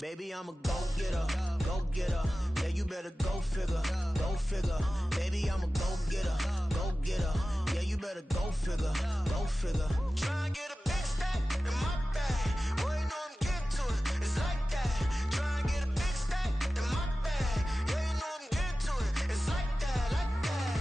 Baby, I'm a go-getter, go-getter. Yeah, you better go figure, go figure. Baby, I'm a go-getter, go-getter. Yeah, you better go figure, go figure. Try and get a big stack in my bag. Boy, you know I'm getting to it. It's like that. Try and get a big stack in my bag. Yeah, you know I'm getting to it. It's like that, like that.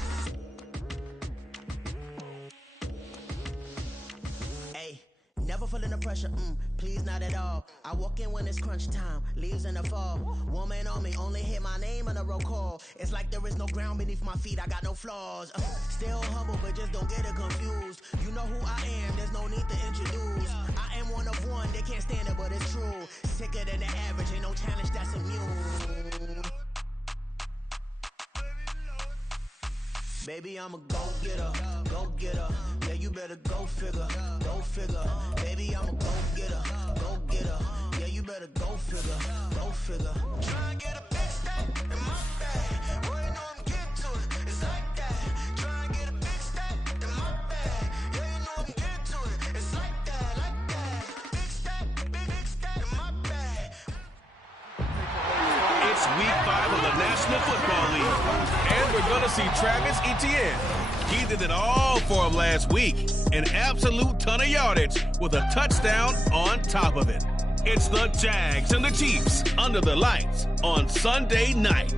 Hey, never feeling the pressure, please not at all. I walk in when it's crunch time, leaves in the fall. Woman on me, only hit my name on a roll call. It's like there is no ground beneath my feet, I got no flaws. Still humble, but just don't get it confused. You know who I am, there's no need to introduce. I am one of one, they can't stand it, but it's true. Sicker than the average, ain't no challenge that's immune. Baby, I'm a go-getter, go-getter. Yeah, you better go figure, go figure. Baby, I'm a go-getter, go-getter. Yeah, you better go figure, go figure. Try and get a big stack in my bag. Boy, you know I'm getting to it. It's like that. Try and get a big stack in my bag. Yeah, you know I'm getting to it. It's like that, like that. Big stack in my bag. It's week 5 of the National Football League. And we're going to see Travis Etienne. He did it all for him last week. An absolute ton of yardage with a touchdown on top of it. It's the Jags and the Chiefs under the lights on Sunday night.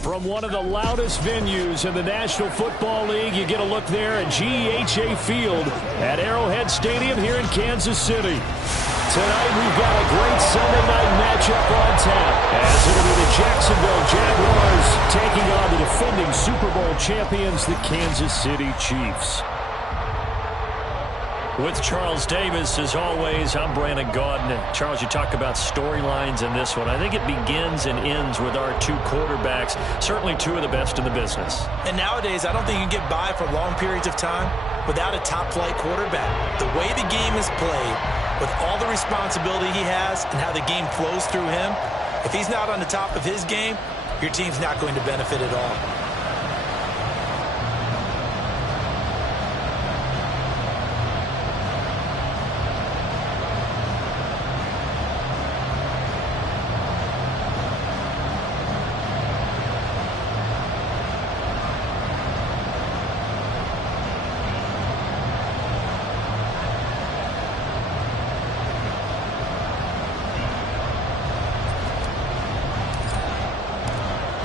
From one of the loudest venues in the National Football League, you get a look there at GEHA Field at Arrowhead Stadium here in Kansas City. Tonight we've got a great Sunday night matchup on tap, as it'll be the Jacksonville Jaguars taking on the defending Super Bowl champions, the Kansas City Chiefs. With Charles Davis, as always, I'm Brandon Gaudin. Charles, you talk about storylines in this one. I think it begins and ends with our two quarterbacks, certainly two of the best in the business. And nowadays, I don't think you can get by for long periods of time without a top-flight quarterback. The way the game is played, with all the responsibility he has and how the game flows through him, if he's not on the top of his game, your team's not going to benefit at all.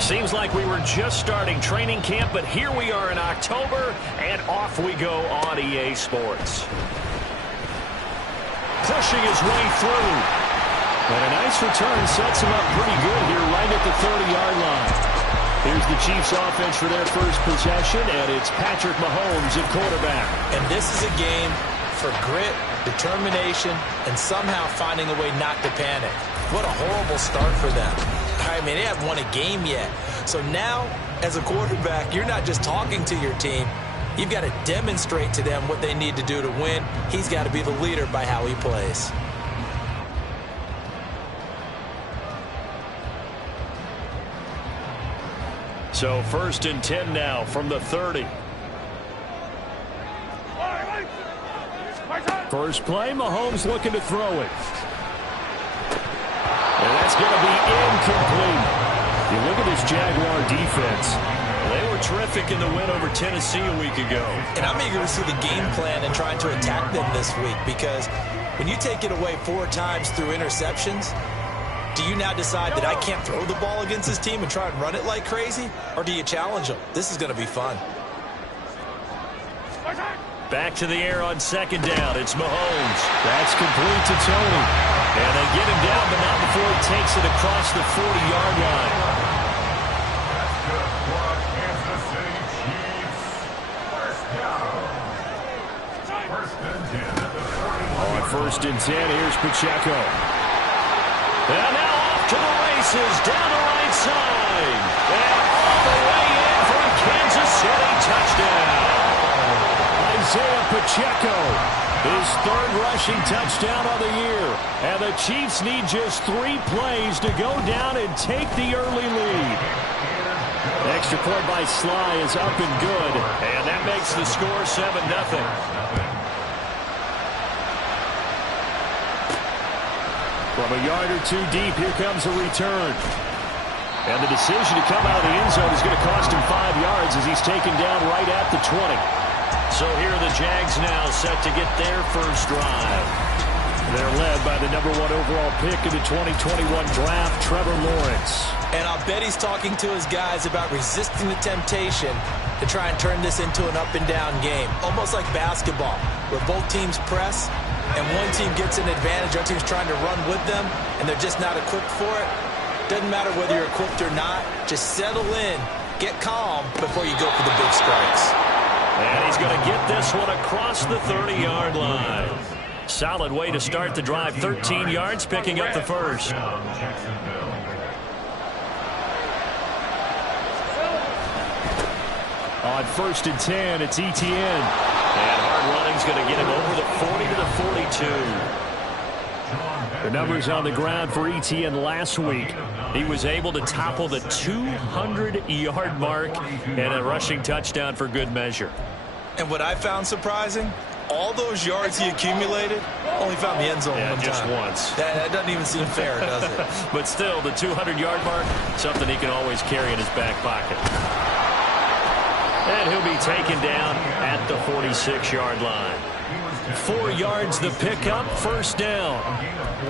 Seems like we were just starting training camp, but here we are in October, and off we go on EA Sports. Pushing his way through. And a nice return sets him up pretty good here right at the 30-yard line. Here's the Chiefs offense for their first possession, and it's Patrick Mahomes at quarterback. And this is a game for grit, determination, and somehow finding a way not to panic. What a horrible start for them. I mean, they haven't won a game yet. So now, as a quarterback, you're not just talking to your team. You've got to demonstrate to them what they need to do to win. He's got to be the leader by how he plays. So 1st and 10 now from the 30. First play, Mahomes looking to throw it. And that's going to be incomplete. You look at this Jaguar defense. They were terrific in the win over Tennessee a week ago. And I'm eager to see the game plan and trying to attack them this week, because when you take it away 4 times through interceptions, do you now decide that I can't throw the ball against this team and try and run it like crazy? Or do you challenge them? This is going to be fun. Back to the air on 2nd down. It's Mahomes. That's complete to Tony. And they get him down, but not before he takes it across the 40-yard line. That's good for our Kansas City Chiefs. First down. 1st and 10 at the 40. On 1st and 10, here's Pacheco. And now off to the races, down the right side. And all the way in for a Kansas City touchdown. Isaiah Pacheco, his 3rd rushing touchdown of the year. And the Chiefs need just 3 plays to go down and take the early lead. Extra point by Sly is up and good. And that makes the score 7-0. From a yard or two deep, here comes a return. And the decision to come out of the end zone is going to cost him 5 yards as he's taken down right at the 20. So here are the Jags now set to get their first drive. They're led by the #1 overall pick in the 2021 draft, Trevor Lawrence. And I'll bet he's talking to his guys about resisting the temptation to try and turn this into an up-and-down game. Almost like basketball, where both teams press, and one team gets an advantage, the other team's trying to run with them, and they're just not equipped for it. Doesn't matter whether you're equipped or not. Just settle in, get calm before you go for the big strikes. And he's going to get this one across the 30-yard line. Solid way to start the drive. 13 yards, picking up the first. On 1st and 10, it's Etienne. And hard running's going to get him over the 40 to the 42. The numbers on the ground for Etienne last week. He was able to topple the 200-yard mark and a rushing touchdown for good measure. And what I found surprising, all those yards he accumulated, only found the end zone one just time. once. That doesn't even seem fair, does it? But still, the 200-yard mark, something he can always carry in his back pocket. And he'll be taken down at the 46-yard line. 4 yards the pickup, first down.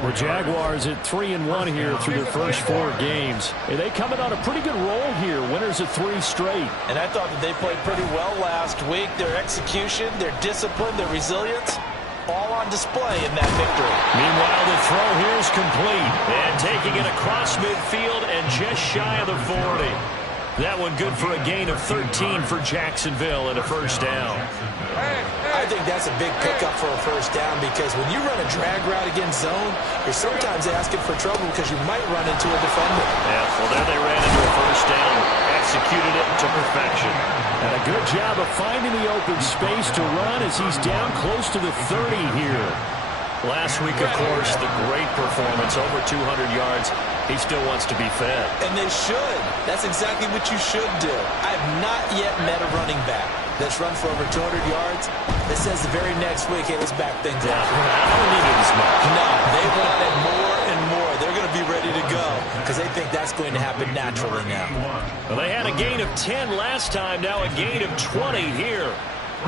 The Jaguars at 3-1 here through their first 4 games. And they coming on a pretty good roll here, winners of 3 straight. And I thought that they played pretty well last week. Their execution, their discipline, their resilience, all on display in that victory. Meanwhile, the throw here is complete. And taking it across midfield and just shy of the 40. That one good for a gain of 13 for Jacksonville and a first down. I think that's a big pickup for a first down because when you run a drag route against zone, you're sometimes asking for trouble because you might run into a defender. Yeah, well, there they ran into a first down, executed it to perfection. And a good job of finding the open space to run as he's down close to the 30 here. Last week, of course, the great performance, over 200 yards. He still wants to be fed. And they should. That's exactly what you should do. I have not yet met a running back that's run for over 200 yards that says the very next week, hey, let's back things up. I don't need it as much. No, they want it more and more. They're going to be ready to go because they think that's going to happen naturally now. Well, they had a gain of 10 last time, now a gain of 20 here.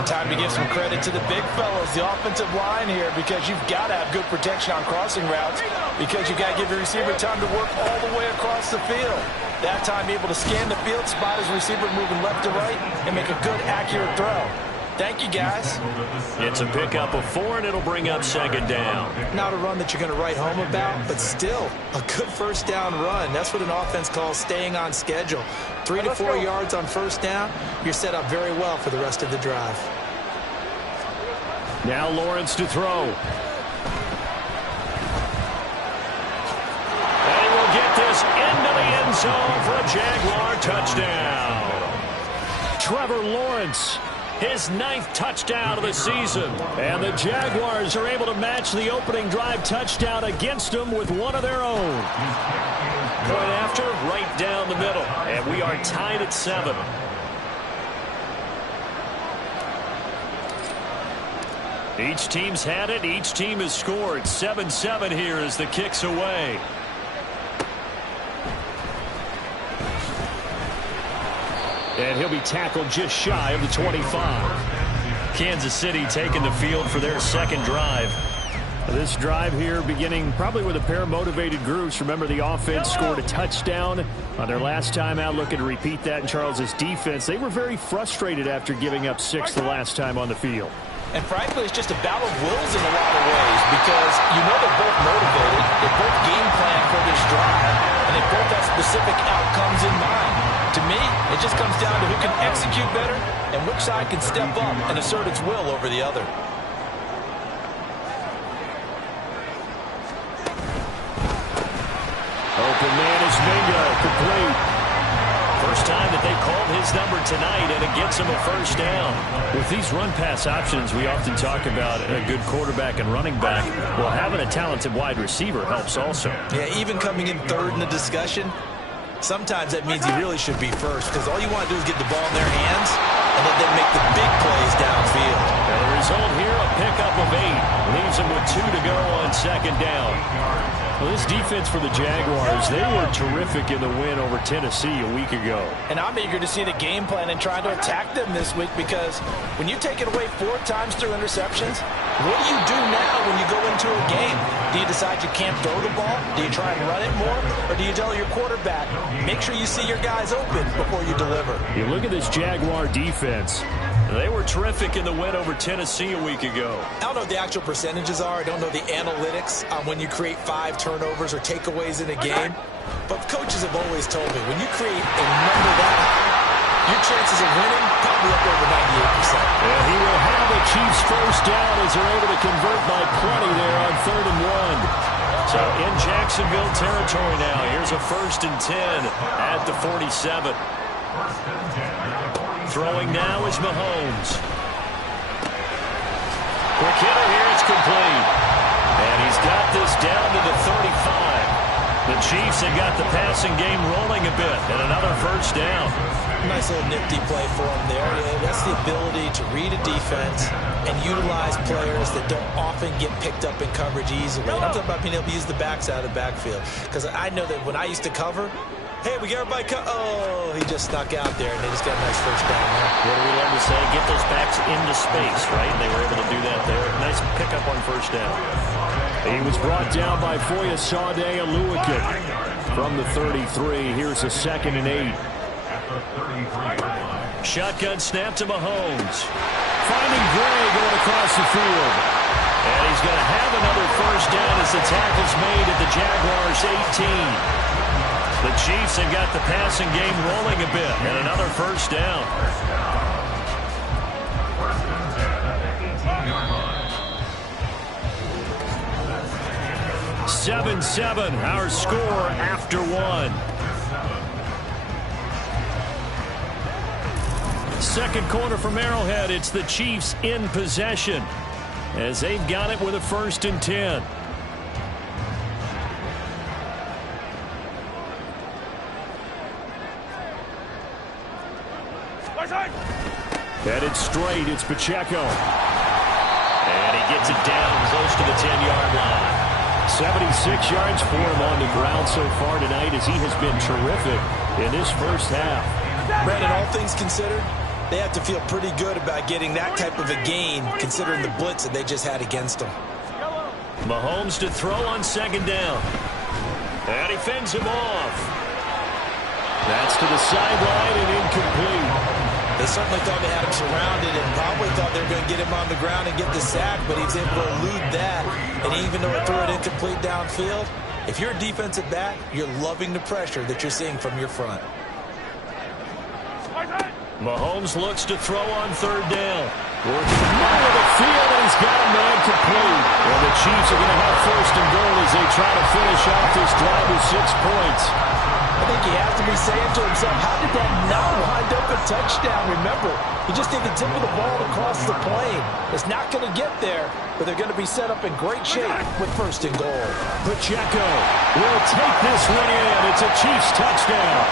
Time to give some credit to the big fellas, the offensive line here, because you've got to have good protection on crossing routes because you've got to give your receiver time to work all the way across the field. That time able to scan the field, spot his receiver moving left to right, and make a good, accurate throw. Thank you, guys. It's a pickup of 4, and it'll bring up second down. Not a run that you're going to write home about, but still a good first down run. That's what an offense calls staying on schedule. 3 to 4 yards on first down, you're set up very well for the rest of the drive. Now Lawrence to throw. And he will get this into the end zone for a Jaguar touchdown. Trevor Lawrence, his 9th touchdown of the season. And the Jaguars are able to match the opening drive touchdown against them with one of their own. Point after, right down the middle. And we are tied at 7. Each team's had it. Each team has scored. 7-7 here as the kick's away. And he'll be tackled just shy of the 25. Kansas City taking the field for their second drive. This drive here beginning probably with a pair of motivated groups. Remember, the offense scored a touchdown on their last time out. Looking to repeat that in Charles's defense. They were very frustrated after giving up 6 the last time on the field. And frankly, it's just a battle of wills in a lot of ways because you know they're both motivated. They both game plan for this drive, and they both have specific outcomes in mind. To me, it just comes down to who can execute better and which side can step up and assert its will over the other. Open man is Mingo, complete. First time that they called his number tonight, and it gets him a first down. With these run-pass options, we often talk about a good quarterback and running back. Well, having a talented wide receiver helps also. Yeah, even coming in third in the discussion, sometimes that means he really should be first because all you want to do is get the ball in their hands and let them make the big plays downfield. And the result here, a pickup of 8. Leaves him with 2 to go on second down. Well, this defense for the Jaguars, they were terrific in the win over Tennessee a week ago. And I'm eager to see the game plan and try to attack them this week, because when you take it away 4 times through interceptions, what do you do now when you go into a game? Do you decide you can't throw the ball? Do you try and run it more? Or do you tell your quarterback, make sure you see your guys open before you deliver? You look at this Jaguar defense. They were terrific in the win over Tennessee a week ago. I don't know what the actual percentages are. I don't know the analytics on when you create 5 turnovers or takeaways in a game. But coaches have always told me, when you create a number that high, your chances of winning probably up over 98%. And he will have the Chiefs first down as they're able to convert by plenty there on 3rd and 1. So in Jacksonville territory now. Here's a 1st and 10 at the 47. Throwing now is Mahomes. Quick hitter here, it's complete. And he's got this down to the 35. The Chiefs have got the passing game rolling a bit, and another 1st down. Nice little nifty play for him there. Yeah, that's the ability to read a defense and utilize players that don't often get picked up in coverage easily. And I'm talking about being able to use the backs out of the backfield. Because I know that when I used to cover, hey, we got everybody oh, he just snuck out there, and they just got a nice 1st down there. What do we learn to say? Get those backs into space, right? And they were able to do that there. Nice pickup on 1st down. He was brought down by Foyesade Aluakut from the 33. Here's a 2nd and 8. Shotgun snap to Mahomes. Finding Gray going across the field. And he's going to have another 1st down as the tackle's made at the Jaguars' 18. The Chiefs have got the passing game rolling a bit, and another 1st down. 7-7, our score after 1. Second quarter from Arrowhead, it's the Chiefs in possession as they've got it with a 1st and 10. Headed straight, it's Pacheco. And he gets it down close to the 10-yard line. 76 yards for him on the ground so far tonight as he has been terrific in this 1st half. Brandon, all things considered, they have to feel pretty good about getting that type of a gain considering the blitz that they just had against them. Mahomes to throw on 2nd down. And he fends him off. That's to the sideline and incomplete. They certainly thought they had him surrounded and probably thought they were going to get him on the ground and get the sack, but he was able to elude that. And even though it threw it incomplete downfield, if you're a defensive back, you're loving the pressure that you're seeing from your front. Mahomes looks to throw on 3rd down. Working the middle of the field, and he's got a man complete. And the Chiefs are going to have 1st and goal as they try to finish off this drive with 6 points. I think he has to be saying to himself, how did that not wind up a touchdown? Remember, he just did the tip of the ball across the plane. It's not going to get there, but they're going to be set up in great shape with 1st and goal. Pacheco will take this one in. It's a Chiefs touchdown.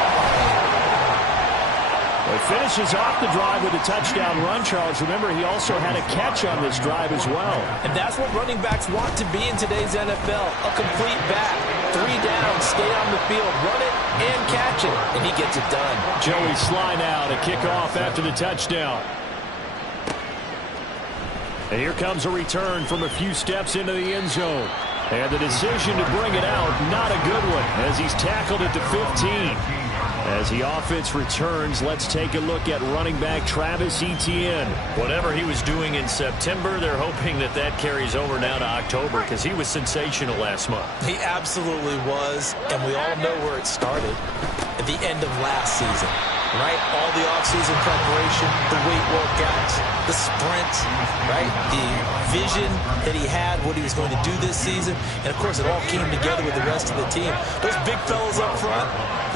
He finishes off the drive with a touchdown run, Charles. Remember, he also had a catch on this drive as well. And that's what running backs want to be in today's NFL, a complete back. 3 down, stay on the field, run it and catch it, and he gets it done. Joey Sly now to kick off after the touchdown. And here comes a return from a few steps into the end zone. And the decision to bring it out, not a good one, as he's tackled at the 15. As the offense returns, let's take a look at running back Travis Etienne. Whatever he was doing in September, they're hoping that that carries over now to October because he was sensational last month. He absolutely was, and we all know where it started at the end of last season, right? All the offseason preparation, the weight workouts, the sprints, right? The vision that he had, what he was going to do this season, and of course it all came together with the rest of the team. Those big fellas up front,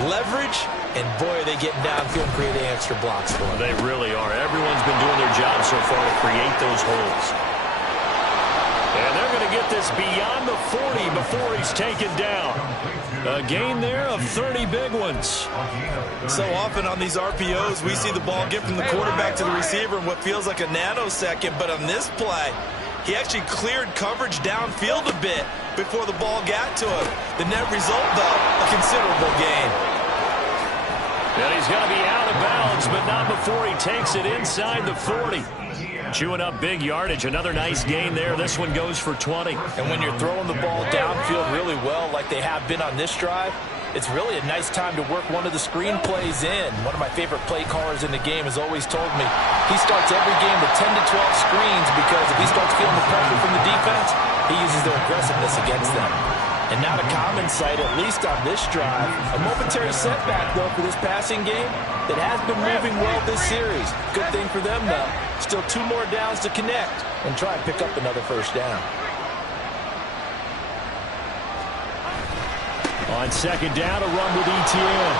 leverage, and boy, are they getting downfield and creating extra blocks for him. They really are. Everyone's been doing their job so far to create those holes. And they're going to get this beyond the 40 before he's taken down. A gain there of 30 big ones. So often on these RPOs, we see the ball get from the quarterback to the receiver in what feels like a nanosecond. But on this play, he actually cleared coverage downfield a bit before the ball got to him. The net result, though, a considerable gain. And he's going to be out of bounds, but not before he takes it inside the 40. Chewing up big yardage. Another nice gain there. This one goes for 20. And when you're throwing the ball downfield really well like they have been on this drive, it's really a nice time to work one of the screen plays in. One of my favorite play callers in the game has always told me he starts every game with 10 to 12 screens because if he starts feeling the pressure from the defense, he uses their aggressiveness against them. And not a common sight, at least on this drive. A momentary setback, though, for this passing game that has been moving well this series. Good thing for them, though. Still 2 more downs to connect and try and pick up another first down. On second down, a run with Etienne.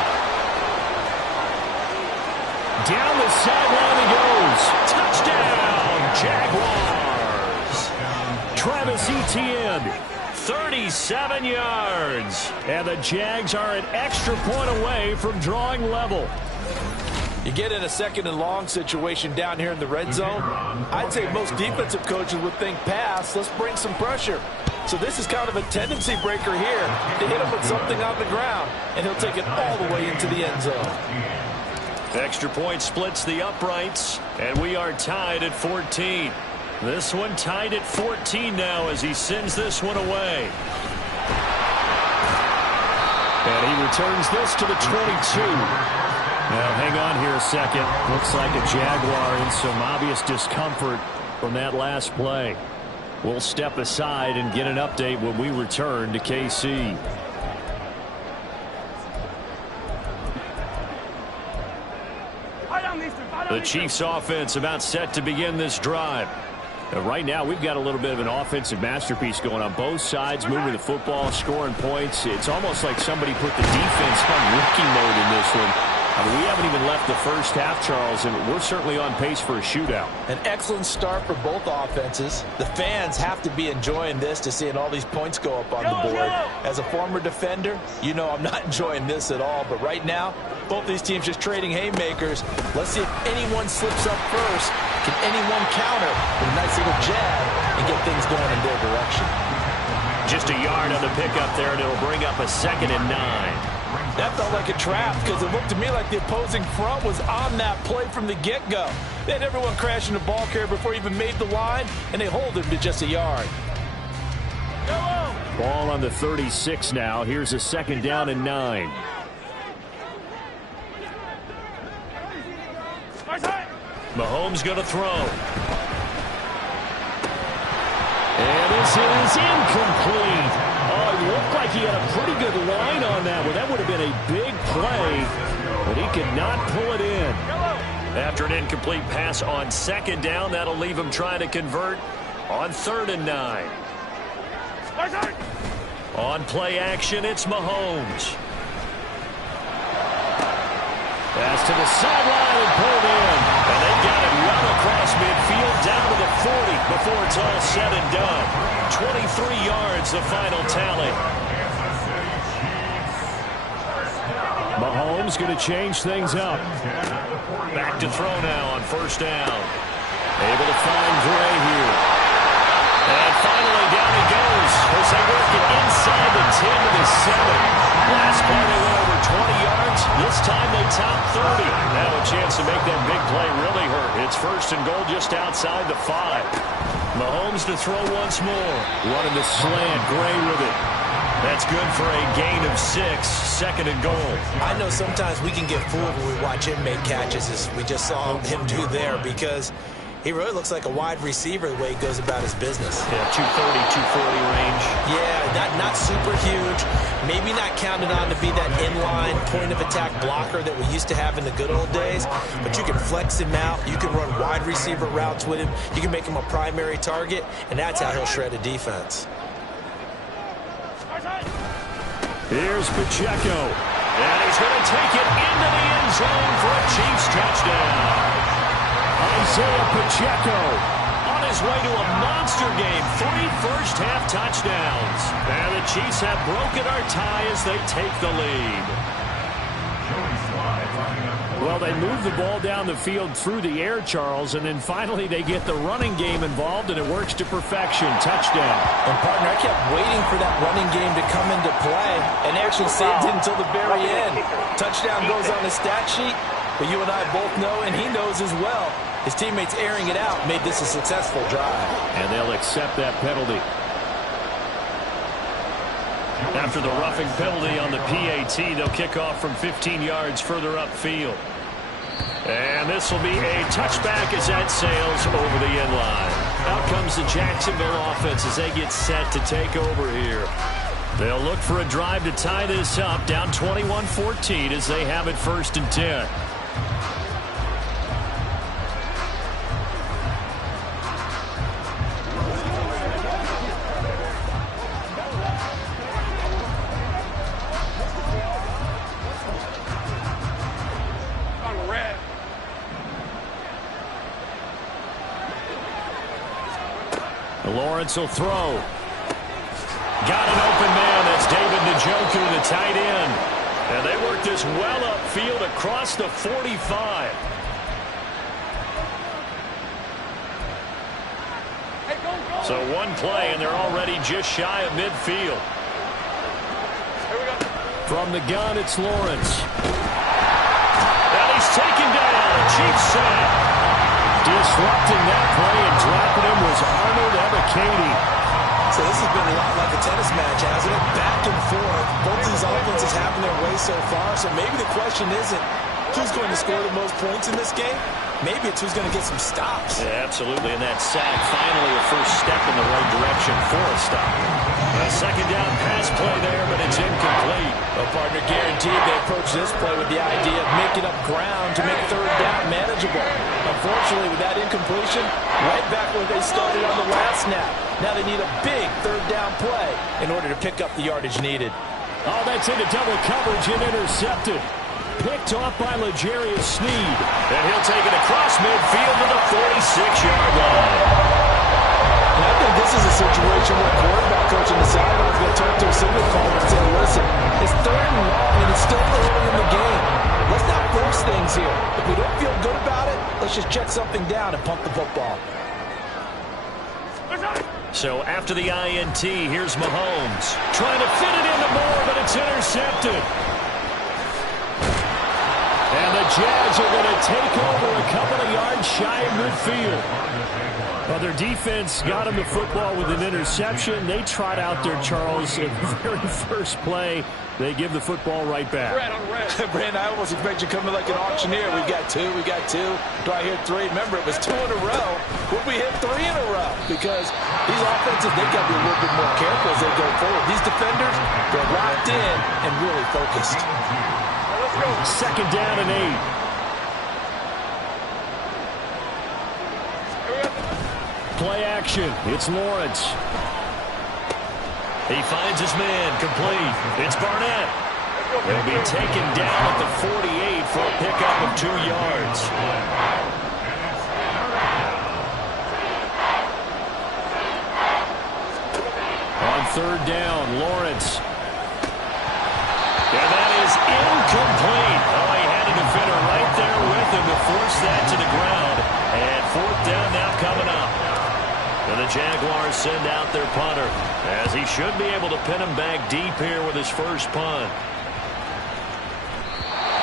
Down the sideline he goes. Touchdown, Jaguars. Travis Etienne, 37 yards. And the Jags are an extra point away from drawing level. You get in a second and long situation down here in the red zone, I'd say most defensive coaches would think pass, let's bring some pressure. So this is kind of a tendency breaker here to hit him with something on the ground, and he'll take it all the way into the end zone. Extra point splits the uprights, and we are tied at 14. This one tied at 14 now as he sends this one away. And he returns this to the 22. Now, hang on here a second. Looks like a Jaguar in some obvious discomfort from that last play. We'll step aside and get an update when we return to KC. The Chiefs offense about set to begin this drive. Right now, we've got a little bit of an offensive masterpiece going on both sides, moving the football, scoring points. It's almost like somebody put the defense on rookie mode in this one. I mean, we haven't even left the first half, Charles, and we're certainly on pace for a shootout. An excellent start for both offenses. The fans have to be enjoying this to seeing all these points go up on the board. As a former defender, you know I'm not enjoying this at all. But right now, both these teams just trading haymakers. Let's see if anyone slips up first. Can anyone counter with a nice little jab and get things going in their direction? Just a yard on the pickup there, and it'll bring up a 2nd and 9. That felt like a trap because it looked to me like the opposing front was on that play from the get-go. They had everyone crashing the ball carrier before he even made the line, and they hold him to just a yard. Ball on the 36 now. Here's a 2nd down and 9. Mahomes going to throw. And this is incomplete. Oh, it looked like he had a pretty good line on that one. That would have been a big play, but he could not pull it in. After an incomplete pass on 2nd down, that'll leave him trying to convert on 3rd and 9. On play action, it's Mahomes. Pass to the sideline and pulled in. And they got it well across midfield down to the 40 before it's all said and done. 23 yards, the final tally. Mahomes going to change things up. Back to throw now on 1st down. Able to find Gray here. And finally down he goes as they work it inside the 10 to the 7. Last play they went over 20 yards. This time they top 30. Now a chance to make that big play really hurt. It's 1st and goal just outside the 5. Mahomes to throw once more. Running the slant. Gray with it. That's good for a gain of 6. 2nd and goal. I know sometimes we can get fooled when we watch him make catches, as we just saw him do there, because he really looks like a wide receiver the way he goes about his business. Yeah, 230, 240 range. Yeah, not super huge. Maybe not counted on to be that inline point-of-attack blocker that we used to have in the good old days. But you can flex him out. You can run wide receiver routes with him. You can make him a primary target, and that's how he'll shred a defense. Here's Pacheco. And he's going to take it into the end zone for a Chiefs touchdown. Isaiah Pacheco on his way to a monster game. 3 first-half touchdowns. And the Chiefs have broken our tie as they take the lead. Well, they move the ball down the field through the air, Charles, and then finally they get the running game involved, and it works to perfection. Touchdown. And, partner, I kept waiting for that running game to come into play, and they actually saved it until the very end. Touchdown goes on the stat sheet, but you and I both know, and he knows as well, his teammates airing it out made this a successful drive. And they'll accept that penalty. After the roughing penalty on the PAT, they'll kick off from 15 yards further upfield. And this will be a touchback as that sails over the end line. Out comes the Jacksonville offense as they get set to take over here. They'll look for a drive to tie this up, down 21-14 as they have it 1st and 10. Lawrence will throw. Got an open man. That's David Njoku, the tight end. And they work this well upfield across the 45. So one play, and they're already just shy of midfield. From the gun, it's Lawrence. And he's taken down. A cheap sack. Disrupting that play and dropping him was Arnold Ebiketie. So this has been a lot like a tennis match, hasn't it? Back and forth. Both these offenses having their way so far. So maybe the question isn't who's going to score the most points in this game. Maybe it's who's going to get some stops. Yeah, absolutely. And that sack, finally a first step in the right direction for a stop. A second down pass play there, but it's incomplete. Well, partner, guaranteed they approach this play with the idea of making up ground to make 3rd down manageable. Unfortunately, with that incompletion, right back where they started on the last snap. Now they need a big 3rd down play in order to pick up the yardage needed. Oh, that's into double coverage and intercepted. Picked off by L'Jarius Sneed. And he'll take it across midfield to the 46-yard line. And I think this is a situation where quarterback coach on the sideline is going to turn to a signal caller and say, listen, it's 3rd and long, and it's still early in the game. Let's not force things here. If we don't feel good about it, let's just check something down and pump the football. So after the INT, here's Mahomes. Trying to fit it into Moore, but it's intercepted. And the Jags are going to take over a couple of yards shy of midfield. Well, their defense got them the football with an interception. They trot out there, Charles, at the very first play. They give the football right back. Brandon, I almost expect you coming like an auctioneer. We got two. Do I hear 3? Remember, it was 2 in a row. Would we hit 3 in a row? Because these offenses, they got to be a little bit more careful as they go forward. These defenders, they're locked in and really focused. Second down and 8. Play action. It's Lawrence. He finds his man. Complete. It's Barnett. He'll be taken down at the 48 for a pickup of 2 yards. On 3rd down, Lawrence. And that is incomplete. Oh, he had a defender right there with him to force that to the ground. And 4th down now coming up. And the Jaguars send out their punter, as he should be able to pin him back deep here with his first punt.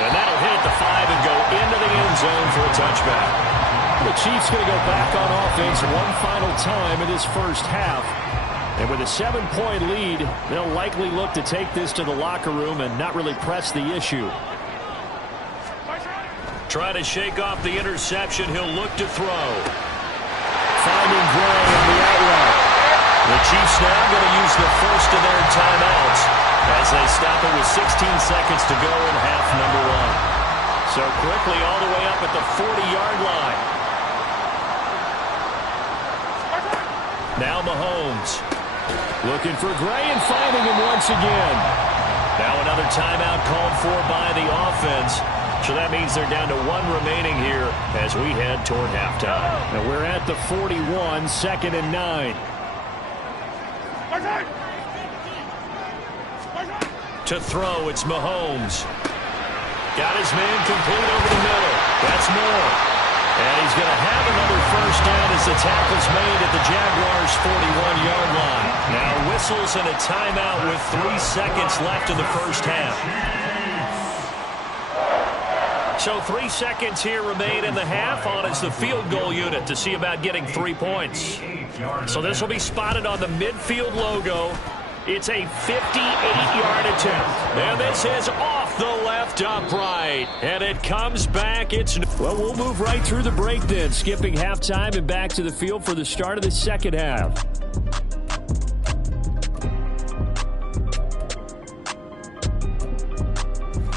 And that'll hit at the 5 and go into the end zone for a touchback. The Chiefs going to go back on offense one final time in this first half. And with a 7-point lead, they'll likely look to take this to the locker room and not really press the issue. Try to shake off the interception. He'll look to throw. Finding Gray on the out route. The Chiefs now going to use the first of their timeouts as they stop it with 16 seconds to go in half number 1. So quickly all the way up at the 40-yard line. Now Mahomes. Looking for Gray and finding him once again. Now another timeout called for by the offense. So that means they're down to 1 remaining here as we head toward halftime. And we're at the 41, 2nd and 9. To throw, it's Mahomes. Got his man complete over the middle. That's Moore. And he's going to have another first down as the tackle's made at the Jaguars' 41-yard line. Now whistles and a timeout with 3 seconds left in the first half. So 3 seconds here remain in the half. On is the field goal unit to see about getting 3 points. So this will be spotted on the midfield logo. It's a 58-yard attempt. And this is off the left upright. And it comes back. Well, we'll move right through the break then, skipping halftime and back to the field for the start of the second half.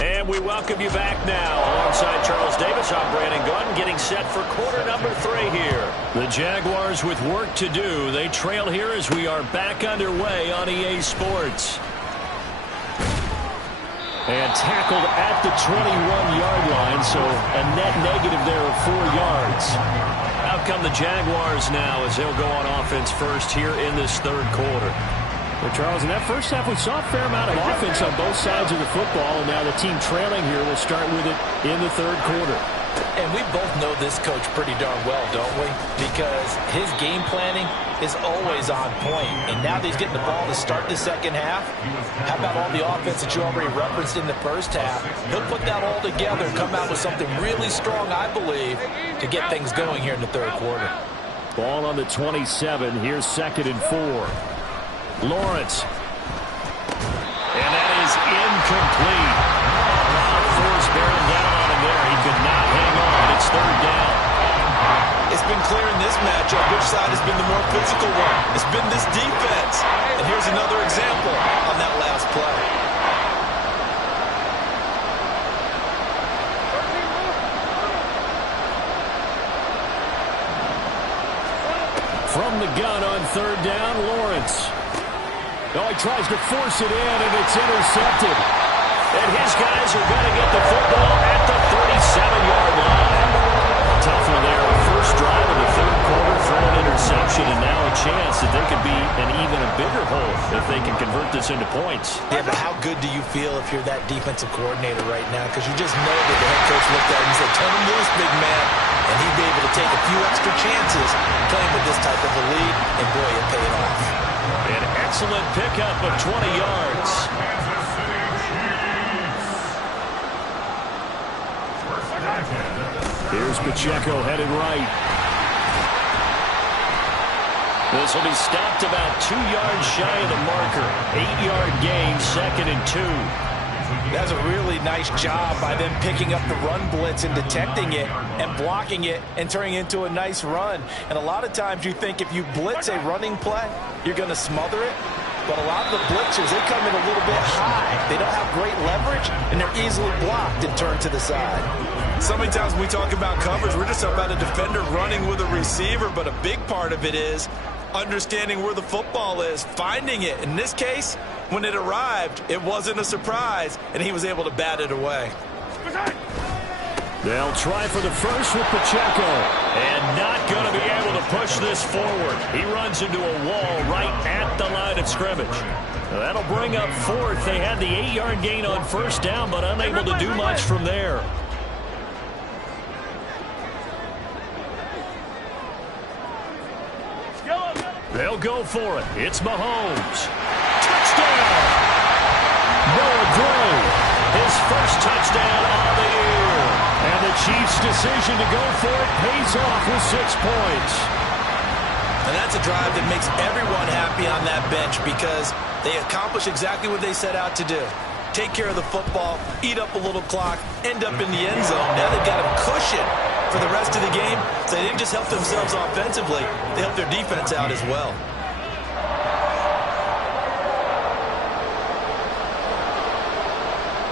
And we welcome you back now. Alongside Charles Davis, I'm Brandon Gunn, getting set for quarter number 3 here. The Jaguars with work to do. They trail here as we are back underway on EA Sports. And tackled at the 21-yard line, so a net negative there of 4 yards. Out come the Jaguars now as they'll go on offense first here in this third quarter. Well, Charles, in that first half, we saw a fair amount of offense on both sides of the football, and now the team trailing here will start with it in the third quarter. And we both know this coach pretty darn well, don't we? Because his game planning is always on point. And now that he's getting the ball to start the second half, how about all the offense that you already referenced in the first half? He'll put that all together and come out with something really strong, I believe, to get things going here in the third quarter. Ball on the 27. Here's 2nd and 4. Lawrence. And that is incomplete. Force bearing down on him there. He could not hang on. It's 3rd down. It's been clear in this matchup which side has been the more physical one. It's been this defense. And here's another example on that last play. From the gun on 3rd down, Lawrence. Oh, he tries to force it in, and it's intercepted. And his guys are going to get the football at the 37-yard line. Tough one there. First drive of the third quarter, throw an interception, and now a chance that they could be an even a bigger hole if they can convert this into points. Yeah, but how good do you feel if you're that defensive coordinator right now? Because you just know that the head coach looked at him and said, turn him loose, big man. And he'd be able to take a few extra chances playing with this type of a lead, and boy, it paid off. An excellent pickup of 20 yards. Here's Pacheco headed right. This will be stopped about 2 yards shy of the marker. 8-yard gain, 2nd and 2. That's a really nice job by them picking up the run blitz and detecting it and blocking it and turning it into a nice run. And a lot of times you think if you blitz a running play, you're going to smother it. But a lot of the blitzers, they come in a little bit high. They don't have great leverage, and they're easily blocked and turned to the side. So many times when we talk about coverage, we're just about a defender running with a receiver, but a big part of it is understanding where the football is, finding it. In this case, when it arrived, it wasn't a surprise, and he was able to bat it away. They'll try for the first with Pacheco, and not going to be able to push this forward. He runs into a wall right at the line of scrimmage. That'll bring up 4th. They had the 8-yard gain on first down, but unable to do much from there. They'll go for it. It's Mahomes. Touchdown! Noah Gray, his first touchdown on the year. And the Chiefs' decision to go for it pays off with 6 points. And that's a drive that makes everyone happy on that bench because they accomplish exactly what they set out to do. Take care of the football, eat up a little clock, end up in the end zone. Now they've got a cushion for the rest of the game, so they didn't just help themselves offensively, they helped their defense out as well.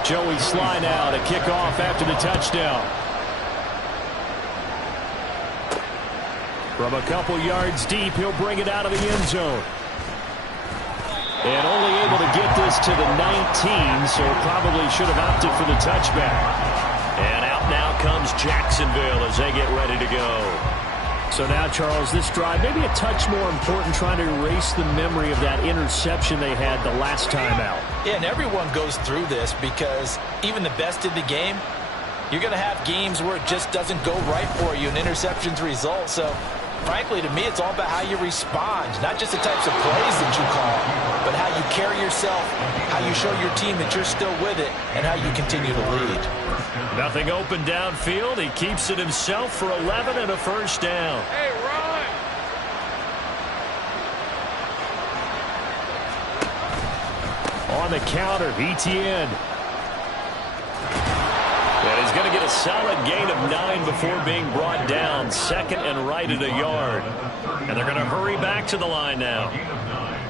Joey Sly now to kick off after the touchdown. From a couple yards deep, he'll bring it out of the end zone. And only able to get this to the 19, so probably should have opted for the touchback. And out now comes Jacksonville as they get ready to go. So now, Charles, this drive maybe a touch more important, trying to erase the memory of that interception they had the last time out. Yeah, and everyone goes through this because even the best in the game, you're going to have games where it just doesn't go right for you and interceptions result. So, frankly, to me, it's all about how you respond, not just the types of plays that you call, but how you carry yourself, how you show your team that you're still with it, and how you continue to lead. Nothing open downfield. He keeps it himself for 11 and a first down. Hey, run! On the counter, Etienne. And he's going to get a solid gain of 9 before being brought down. Second and right at a yard. And they're going to hurry back to the line now. Gain of 9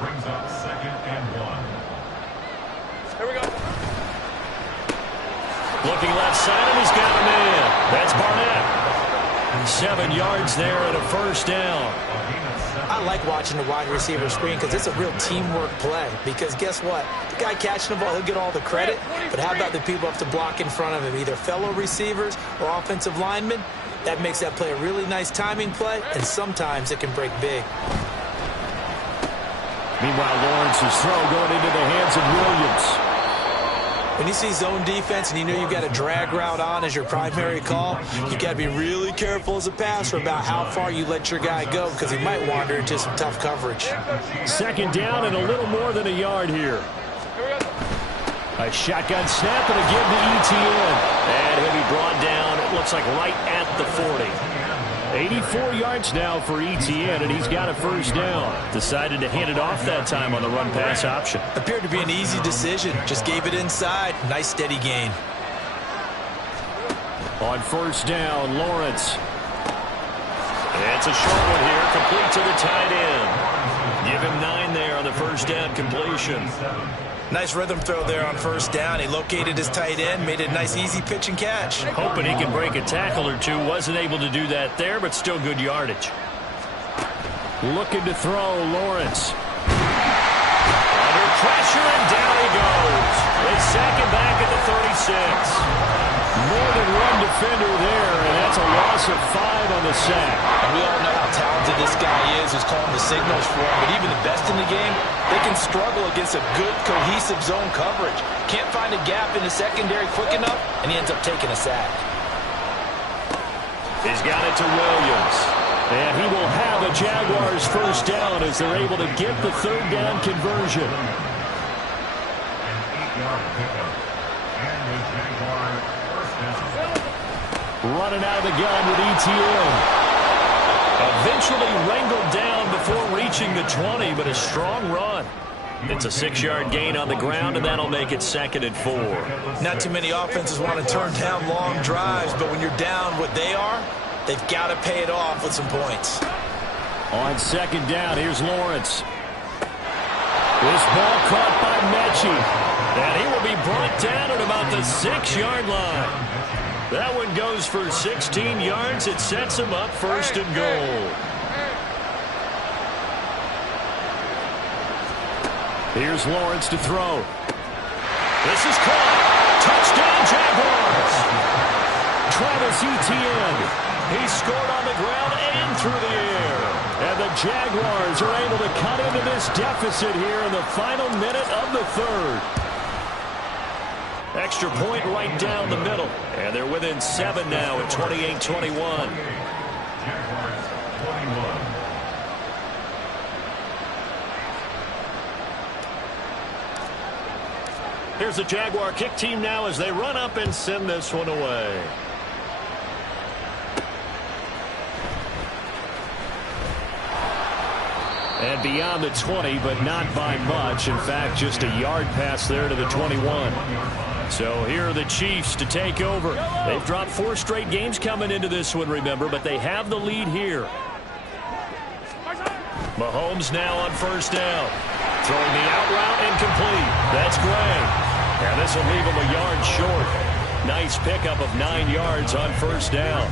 brings up 2nd and 1. Here we go. Looking left side, and he's got a man. That's Barnett. 7 yards there and a first down. I like watching the wide receiver screen because it's a real teamwork play. Because guess what? The guy catching the ball, he'll get all the credit. But how about the people have to block in front of him, either fellow receivers or offensive linemen? That makes that play a really nice timing play, and sometimes it can break big. Meanwhile, Lawrence's throw going into the hands of Williams. When you see zone defense and you know you've got a drag route on as your primary call, you got to be really careful as a passer about how far you let your guy go because he might wander into some tough coverage. Second down and a little more than a yard here. A shotgun snap and a give to Etienne. And he'll be brought down, it looks like right at the 40. 84 yards now for Etienne, and he's got a first down. Decided to hand it off that time on the run-pass option. Appeared to be an easy decision. Just gave it inside. Nice steady gain. On first down, Lawrence. It's a short one here, complete to the tight end. Give him 9 there on the first down completion. Nice rhythm throw there on first down. He located his tight end, made it a nice easy pitch and catch. Hoping he can break a tackle or two. Wasn't able to do that there, but still good yardage. Looking to throw, Lawrence. Under pressure, and down he goes. They sack him back at the 36. More than one defender there, and that's a loss of 5 on the sack. And we all know how talented this guy is who's calling the signals for him, but even the best in the game, they can struggle against a good, cohesive zone coverage. Can't find a gap in the secondary quick enough, and he ends up taking a sack. He's got it to Williams. And he will have a Jaguars first down as they're able to get the third down conversion. An 8-yard pickup. And the Jaguars first down. Running out of the gun with Etienne. Eventually wrangled down before reaching the 20, but a strong run. It's a 6-yard gain on the ground, and that'll make it 2nd and 4. Not too many offenses want to turn down long drives, but when you're down what they are, they've got to pay it off with some points. On second down, here's Lawrence. This ball caught by Mechie, and he will be brought down at about the 6-yard line. That one goes for 16 yards. It sets him up first and goal. Here's Lawrence to throw. This is caught. Touchdown, Jaguars. Travis Etienne. He scored on the ground and through the air. And the Jaguars are able to cut into this deficit here in the final minute of the third. Extra point right down the middle. And they're within 7 now at 28-21. Jaguars 21. Here's the Jaguar kick team now as they run up and send this one away. And beyond the 20, but not by much. In fact, just a yard pass there to the 21. So here are the Chiefs to take over. They've dropped 4 straight games coming into this one, remember, but they have the lead here. Mahomes now on first down. Throwing the out route incomplete. That's Gray. And this will leave him a yard short. Nice pickup of 9 yards on first down.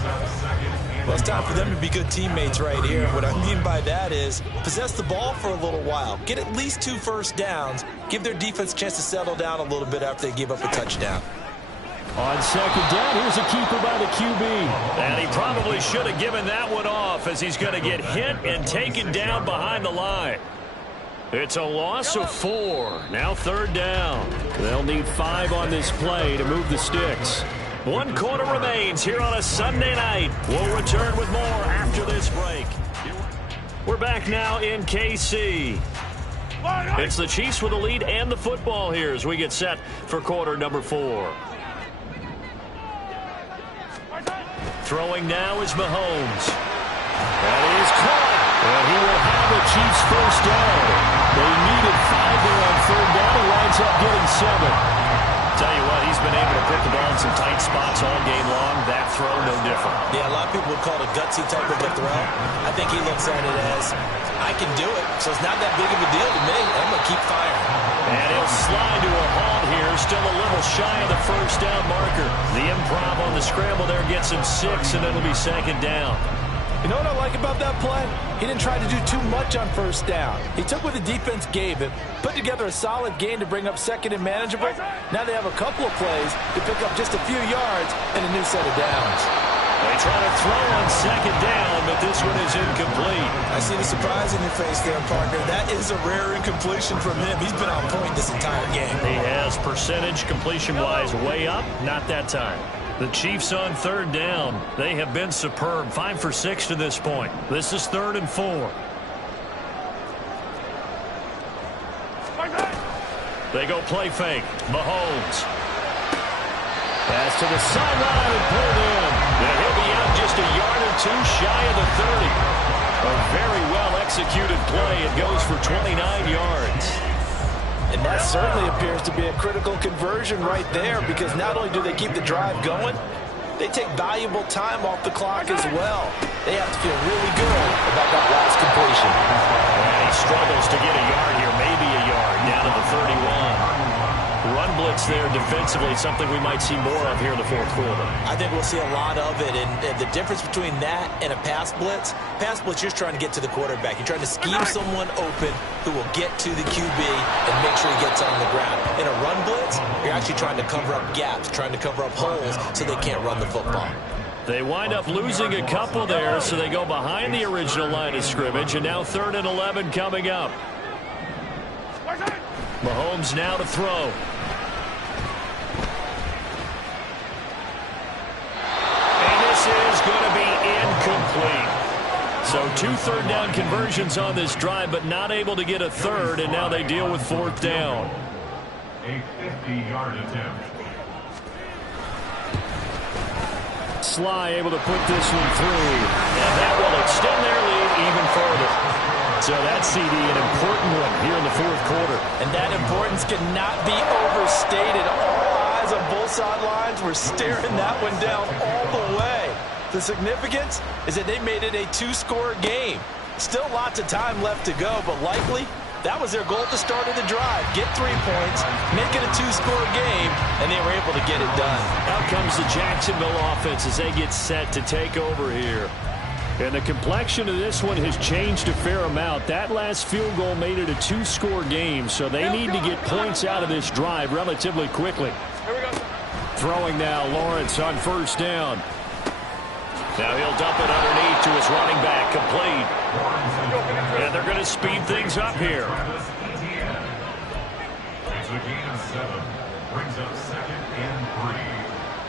Well, it's time for them to be good teammates right here. What I mean by that is possess the ball for a little while. Get at least 2 first downs. Give their defense a chance to settle down a little bit after they give up a touchdown. On second down, here's a keeper by the QB. And he probably should have given that one off as he's going to get hit and taken down behind the line. It's a loss of 4. Now third down. They'll need 5 on this play to move the sticks. 1 quarter remains here on a Sunday night. We'll return with more after this break. We're back now in KC. It's the Chiefs with the lead and the football here as we get set for quarter number 4. Throwing now is Mahomes. That is caught. And he will have the Chiefs first down. They needed 5 there on third down. He winds up getting 7. Tell you what, he's been able to put the ball in some tight spots all game long. That throw, no different. Yeah, a lot of people would call it a gutsy type of a throw. I think he looks at it as, I can do it, so it's not that big of a deal to me. I'm going to keep firing. And he'll slide to a halt here, still a little shy of the first down marker. The improv on the scramble there gets him 6, and it'll be second down. You know what I like about that play? He didn't try to do too much on first down. He took what the defense gave him, put together a solid gain to bring up second and manageable. Now they have a couple of plays to pick up just a few yards and a new set of downs. They try to throw on second down, but this one is incomplete. I see the surprise in your face there, partner. That is a rare incompletion from him. He's been on point this entire game. He has percentage completion-wise way up, not that time. The Chiefs on third down. They have been superb. 5 for 6 to this point. This is 3rd and 4. They go play fake. Mahomes. Pass to the sideline and pulled in. And he'll be out just a yard or 2 shy of the 30. A very well-executed play. It goes for 29 yards. And that certainly appears to be a critical conversion right there, because not only do they keep the drive going, they take valuable time off the clock as well. They have to feel really good about that last completion. And he struggles to get a yard here, maybe a yard, down to the 31. Run blitz there defensively, something we might see more of here in the fourth quarter. I think we'll see a lot of it, and the difference between that and a pass blitz, you're just trying to get to the quarterback. You're trying to scheme someone open who will get to the QB and make sure he gets on the ground. In a run blitz, you're actually trying to cover up gaps, trying to cover up holes so they can't run the football. They wind up losing a couple there, so they go behind the original line of scrimmage, and now 3rd and 11 coming up. Mahomes now to throw. And this is going to be incomplete. So 2 third down conversions on this drive, but not able to get a third, and now they deal with 4th down. A 50-yard attempt. Sly able to put this one through, and that will extend their lead even further. So that CD, an important one here in the fourth quarter. And that importance cannot be overstated. All eyes on both sidelines were staring that one down all the way. The significance is that they made it a 2-score game. Still lots of time left to go, but likely that was their goal at the start of the drive. Get 3 points, make it a 2-score game, and they were able to get it done. Out comes the Jacksonville offense as they get set to take over here. And the complexion of this one has changed a fair amount. That last field goal made it a 2-score game, so they need to get points out of this drive relatively quickly. Here we go. Throwing now, Lawrence on first down. Now he'll dump it underneath to his running back, complete. And they're going to speed things up here. It's a gain of 7. Brings up 2nd and 3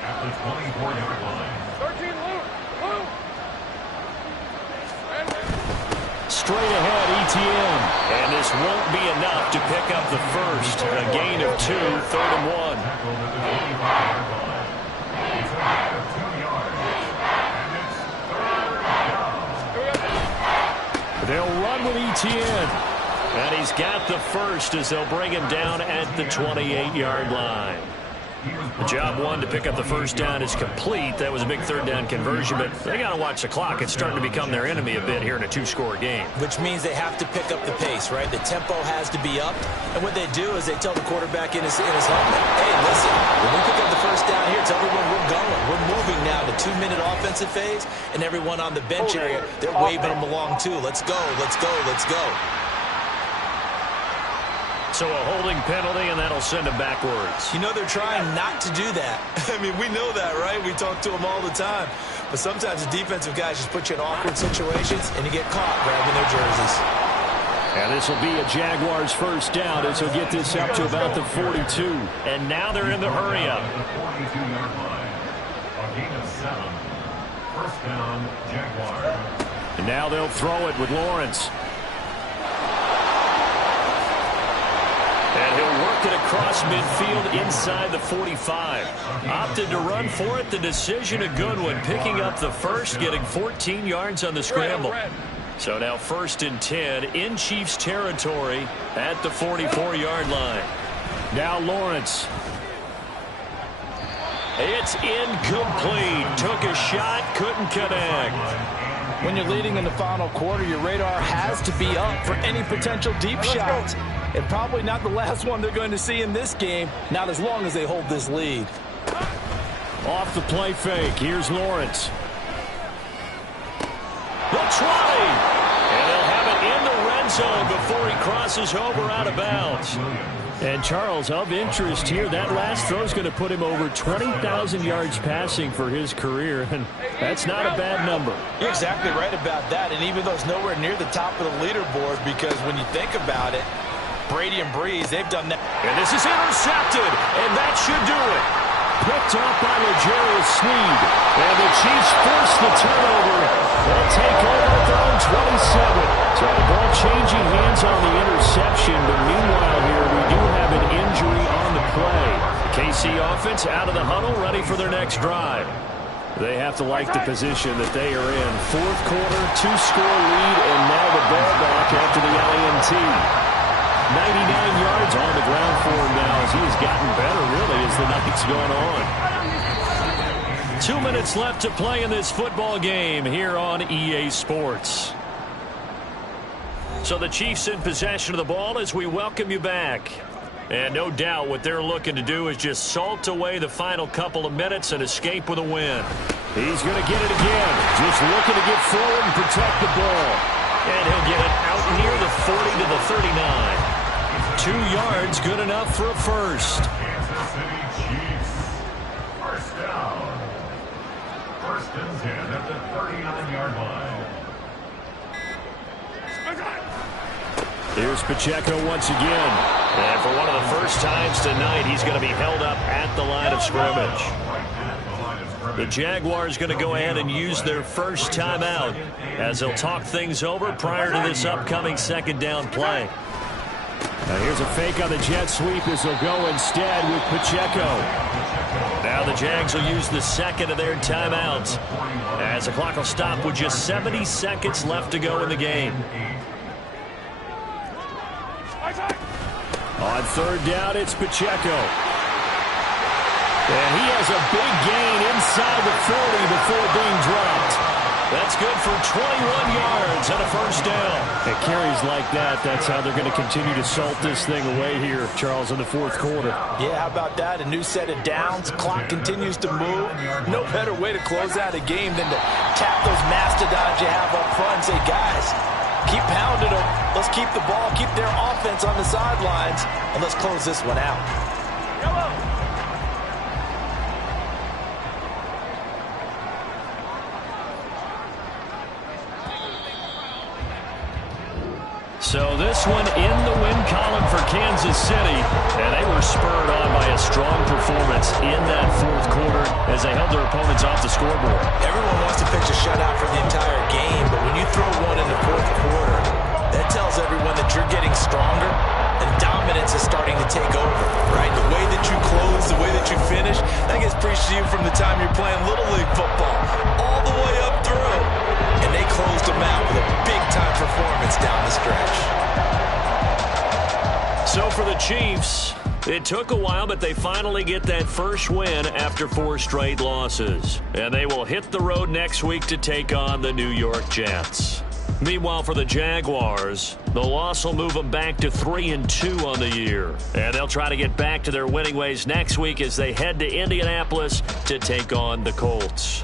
at the 24-yard line. 13, Lou. Straight ahead, ETN. And this won't be enough to pick up the first. A gain of 2, 3rd and 1. Tackled at the 25-yard line. It's a gain of 2 yards. And it's 3rd down. They'll run with ETN. And he's got the first as they'll bring him down at the 28-yard line. The job one to pick up the first down is complete. That was a big 3rd down conversion, but they got to watch the clock. It's starting to become their enemy a bit here in a 2-score game. Which means they have to pick up the pace, right? The tempo has to be up. And what they do is they tell the quarterback in his helmet, hey, listen, when we pick up the first down here, tell everyone we're going. We're moving now to 2-minute offensive phase, and everyone on the bench area, they're waving them along too. Let's go, let's go, let's go. So a holding penalty, and that'll send him backwards. You know they're trying not to do that. I mean, we know that, right? We talk to them all the time. But sometimes the defensive guys just put you in awkward situations, and you get caught grabbing their jerseys. And this will be a Jaguars first down as he'll get this up to about the 42. And now they're in the hurry-up. The 42-yard line. A gain of 7. First down, Jaguars. And now they'll throw it with Lawrence. And he'll work it across midfield inside the 45. Opted to run for it. The decision a good one. Picking up the first, getting 14 yards on the scramble. So now 1st and 10 in Chiefs territory at the 44-yard line. Now Lawrence. It's incomplete. Took a shot, couldn't connect. When you're leading in the final quarter, your radar has to be up for any potential deep shots. And probably not the last one they're going to see in this game, not as long as they hold this lead. Off the play fake. Here's Lawrence. The 20. And they'll have it in the red zone before he crosses over out of bounds. And Charles, of interest here, that last throw is going to put him over 20,000 yards passing for his career, and that's not a bad number. You're exactly right about that, and even though it's nowhere near the top of the leaderboard, because when you think about it, Brady and Breeze, they've done that. And this is intercepted, and that should do it. Picked off by L'Jarius Sneed, and the Chiefs force the turnover. They'll take over at their own 27. So the ball changing hands on the interception, but meanwhile here we do have an injury on the play. The KC offense out of the huddle, ready for their next drive. They have to like the position that they are in. 4th quarter, 2-score lead, and now the ball back after the INT. 99 yards on the ground for him now as he has gotten better, really, as the night's gone on. 2 minutes left to play in this football game here on EA Sports. So the Chiefs in possession of the ball as we welcome you back. And no doubt what they're looking to do is just salt away the final couple of minutes and escape with a win. He's going to get it again. Just looking to get forward and protect the ball. And he'll get it out near the 40 to the 39. 2 yards, good enough for a first. Kansas City Chiefs. First down. 1st and 10 at the 39-yard line. Here's Pacheco once again. And for one of the first times tonight, he's going to be held up at the line of scrimmage. The Jaguars going to go ahead and use their first timeout as they'll talk things over prior to this upcoming 2nd down play. Now here's a fake on the jet sweep as they'll go instead with Pacheco. Now the Jags will use the 2nd of their timeouts as the clock will stop with just 70 seconds left to go in the game. On 3rd down, it's Pacheco. And he has a big gain inside the 40 before being dropped. That's good for 21 yards and a first down. At carries like that, that's how they're going to continue to salt this thing away here, Charles, in the 4th quarter. Yeah, how about that? A new set of downs. Clock continues to move. No better way to close out a game than to tap those mastodons you have up front and say, guys, keep pounding them. Let's keep the ball, keep their offense on the sidelines, and let's close this one out. So this one in the win column for Kansas City, and they were spurred on by a strong performance in that 4th quarter as they held their opponents off the scoreboard. Everyone wants to pitch a shutout for the entire game, but when you throw one in the 4th quarter, that tells everyone that you're getting stronger and dominance is starting to take over, right? The way that you close, the way that you finish, that gets preached to you from the time you're playing Little League football all the way up through. And they closed them out with a big-time performance down the stretch. So for the Chiefs, it took a while, but they finally get that first win after 4 straight losses. And they will hit the road next week to take on the New York Jets. Meanwhile, for the Jaguars, the loss will move them back to 3-2 on the year. And they'll try to get back to their winning ways next week as they head to Indianapolis to take on the Colts.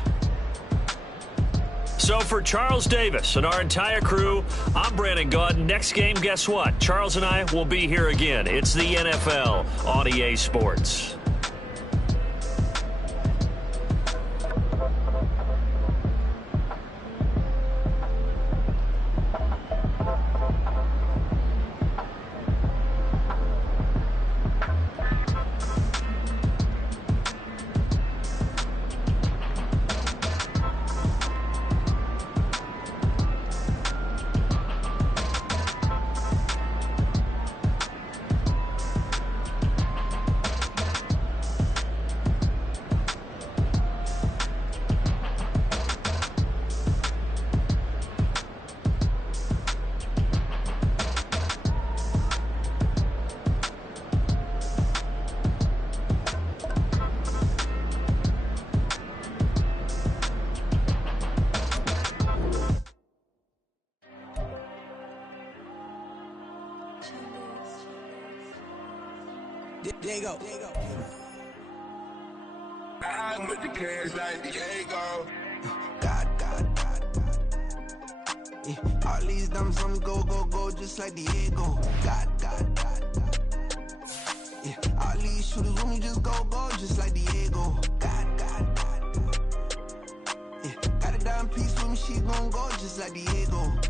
So for Charles Davis and our entire crew, I'm Brandon Gaudin. Next game, guess what? Charles and I will be here again. It's the NFL on EA Sports. There you go. I'm with the cash like Diego. God. Yeah, all these dumps on me go, just like Diego. God. Yeah, all these shooters on me just go, just like Diego. God. Yeah, got a dime piece with me, she gon' go just like Diego.